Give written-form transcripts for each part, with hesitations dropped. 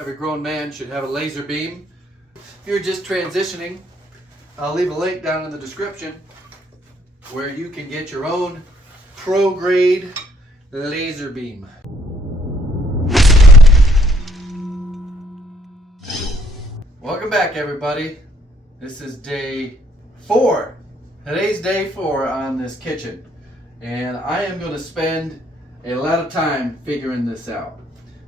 Every grown man should have a laser beam. If you're just transitioning, I'll leave a link down in the description where you can get your own pro-grade laser beam. Welcome back, everybody. This is day 4. Today's day 4 on this kitchen, and I am going to spend a lot of time figuring this out.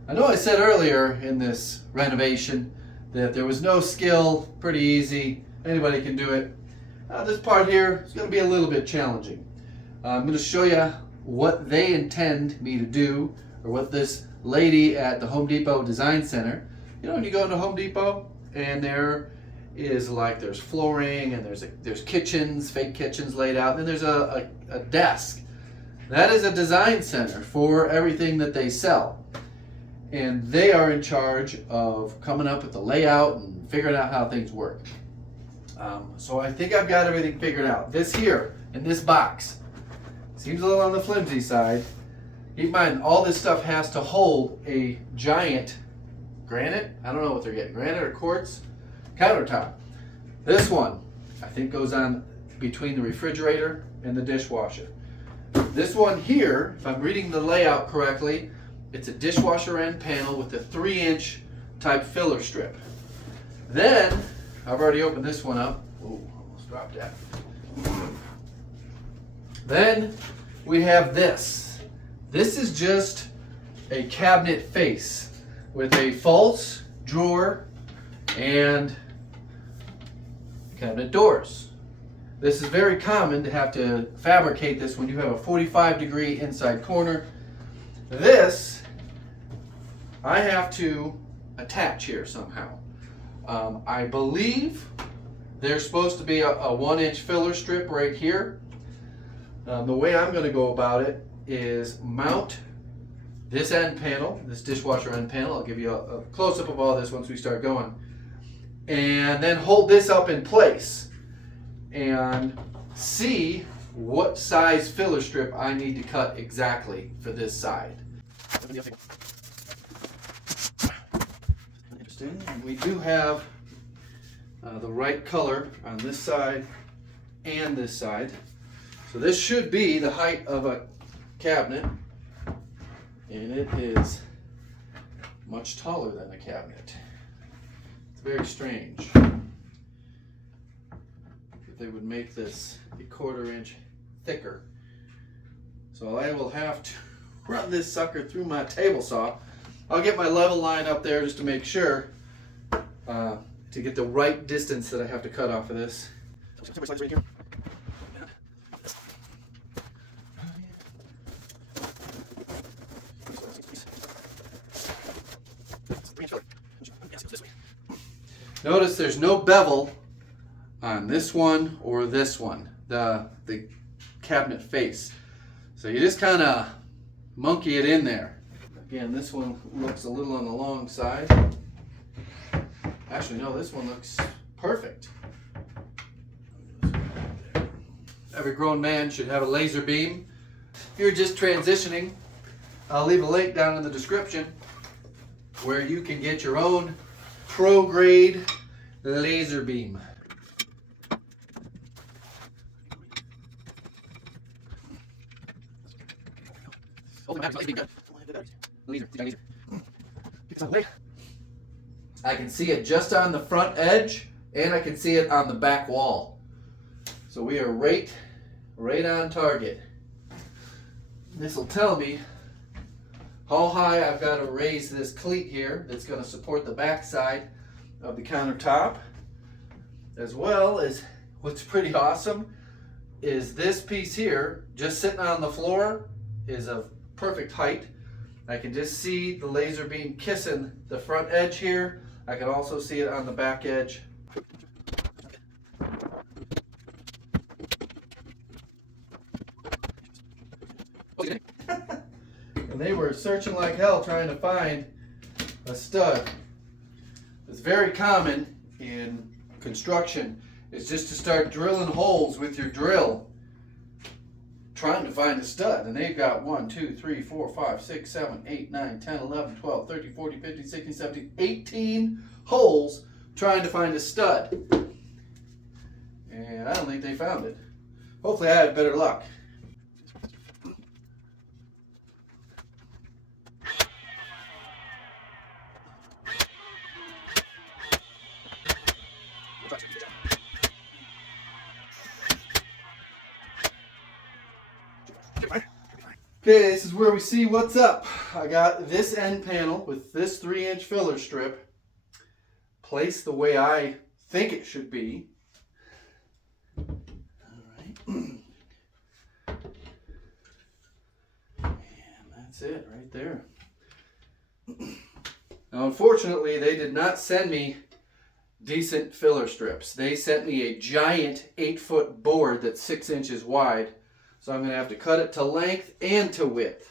I know I said earlier in this renovation that there was no skill, pretty easy, anybody can do it. This part here is going to be a little bit challenging. I'm going to show you what they intend me to do, or what this lady at the Home Depot Design Center, you know when you go into Home Depot and there is there's flooring and there's kitchens, fake kitchens laid out, and then there's a desk. That is a design center for everything that they sell. And they are in charge of coming up with the layout and figuring out how things work. So I think I've got everything figured out. This here, in this box, seems a little on the flimsy side. Keep in mind, all this stuff has to hold a giant granite, I don't know what they're getting, granite or quartz countertop. This one, I think, goes on between the refrigerator and the dishwasher. This one here, if I'm reading the layout correctly, it's a dishwasher end panel with a 3-inch type filler strip. Then, I've already opened this one up. Oh, almost dropped that. Then we have this. This is just a cabinet face with a false drawer and cabinet doors. This is very common to have to fabricate this when you have a 45-degree inside corner. This I have to attach here somehow. I believe there's supposed to be a 1-inch filler strip right here. The way I'm going to go about it is mount this end panel, this dishwasher end panel. I'll give you a close-up of all this once we start going. And then hold this up in place and see what size filler strip I need to cut exactly for this side. Interesting. And we do have the right color on this side and this side. So this should be the height of a cabinet, and it is much taller than a cabinet. It's very strange that they would make this a 1/4 inch thicker. So I will have to run this sucker through my table saw. I'll get my level line up there just to make sure to get the right distance that I have to cut off of this. Notice there's no bevel on this one or this one, the cabinet face. So you just kind of monkey it in there. Again, this one looks a little on the long side. Actually, no, this one looks perfect. Every grown man should have a laser beam. If you're just transitioning, I'll leave a link down in the description where you can get your own pro-grade laser beam. I can see it just on the front edge, and I can see it on the back wall. So we are right on target. This will tell me how high I've got to raise this cleat here that's going to support the back side of the countertop, as well as what's pretty awesome is this piece here just sitting on the floor is of perfect height. I can just see the laser beam kissing the front edge here. I can also see it on the back edge. And they were searching like hell trying to find a stud. It's very common in construction is just to start drilling holes with your drill. trying to find a stud, and they've got 1, 2, 3, 4, 5, 6, 7, 8, 9, 10, 11, 12, 13, 14, 15, 16, 17, 18 holes trying to find a stud. And I don't think they found it. Hopefully I had better luck. Okay, this is where we see what's up. I got this end panel with this 3-inch filler strip placed the way I think it should be. Alright. And that's it right there. Now, unfortunately, they did not send me decent filler strips. They sent me a giant 8-foot board that's 6 inches wide. So I'm going to have to cut it to length and to width.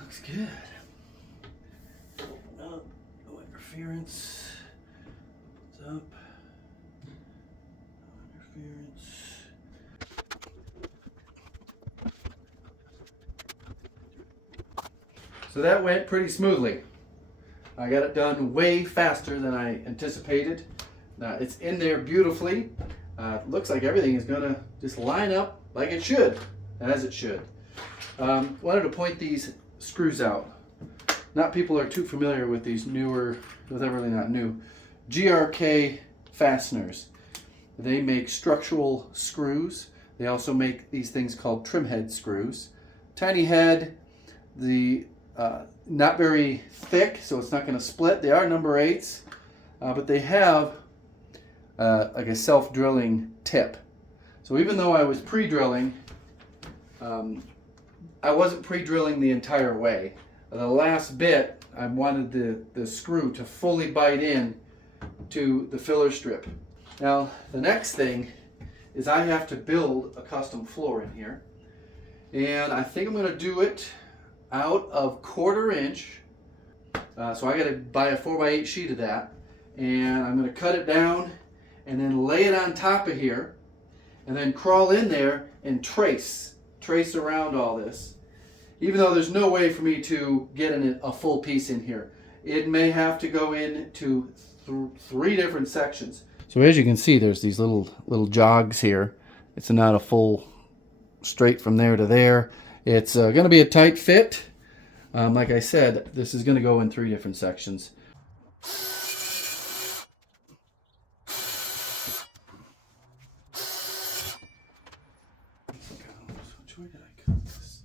Looks good. interference. It's up. Interference. So that went pretty smoothly. I got it done way faster than I anticipated. It's in there beautifully. Looks like everything is gonna just line up like it should, as it should. Wanted to point these screws out. Not people are too familiar with these newer, well, they're really not new, GRK fasteners. They make structural screws. They also make these things called trim head screws. Tiny head, not very thick, so it's not going to split. They are number 8s, but they have like a self-drilling tip. So even though I was pre-drilling, I wasn't pre-drilling the entire way. The last bit, I wanted the screw to fully bite in to the filler strip. Now, the next thing is I have to build a custom floor in here. And I think I'm going to do it out of 1/4 inch. So I got to buy a 4x8 sheet of that. And I'm going to cut it down and then lay it on top of here. And then crawl in there and trace around all this. Even though there's no way for me to get a full piece in here. It may have to go into 3 different sections. So as you can see, there's these little jogs here. It's not a full straight from there to there. It's going to be a tight fit. Like I said, this is going to go in 3 different sections. Which way did I cut this?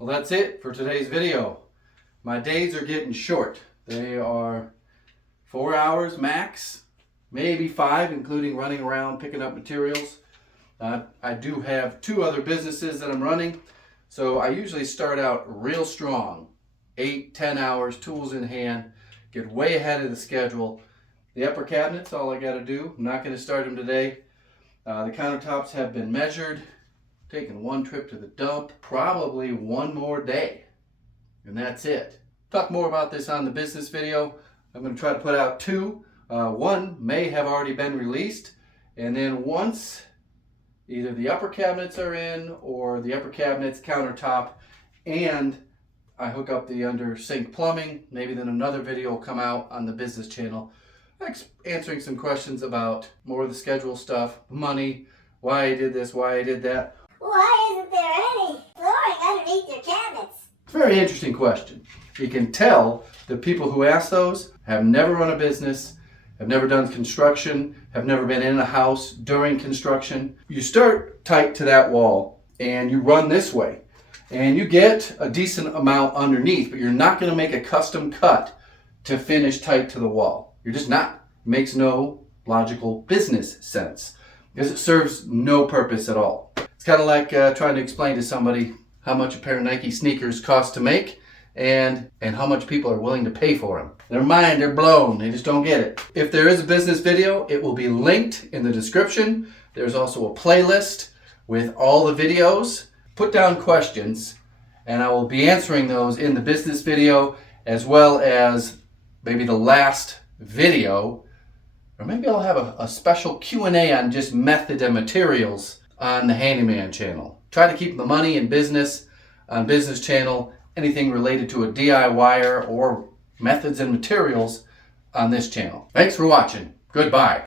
Well, that's it for today's video. My days are getting short. They are 4 hours max, maybe 5, including running around picking up materials. I do have 2 other businesses that I'm running, so I usually start out real strong. 8-10 hours, tools in hand, get way ahead of the schedule. The upper cabinets, all I got to do, I'm not going to start them today. The countertops have been measured, taken 1 trip to the dump, probably 1 more day, and that's it. Talk more about this on the business video. I'm going to try to put out 2. 1 may have already been released, and then once either the upper cabinets are in or the upper cabinets, countertop, and I hook up the under sink plumbing, maybe then another video will come out on the business channel answering some questions about more of the schedule stuff, money, why I did this, why I did that. Why isn't there any flooring underneath your cabinets? Very interesting question. You can tell the people who ask those have never run a business, have never done construction, have never been in a house during construction. You start tight to that wall and you run this way and you get a decent amount underneath, but you're not going to make a custom cut to finish tight to the wall. You're just not. It makes no logical business sense because it serves no purpose at all. It's kind of like trying to explain to somebody how much a pair of Nike sneakers cost to make and how much people are willing to pay for them. Their mind, they're blown. They just don't get it. If there is a business video, it will be linked in the description. There's also a playlist with all the videos. Put down questions and I will be answering those in the business video as well as maybe the last video, or maybe I'll have a special Q&A on just method and materials on the Handyman channel. Try to keep the money in business on business channel, anything related to a DIYer or methods and materials on this channel. Thanks for watching. Goodbye.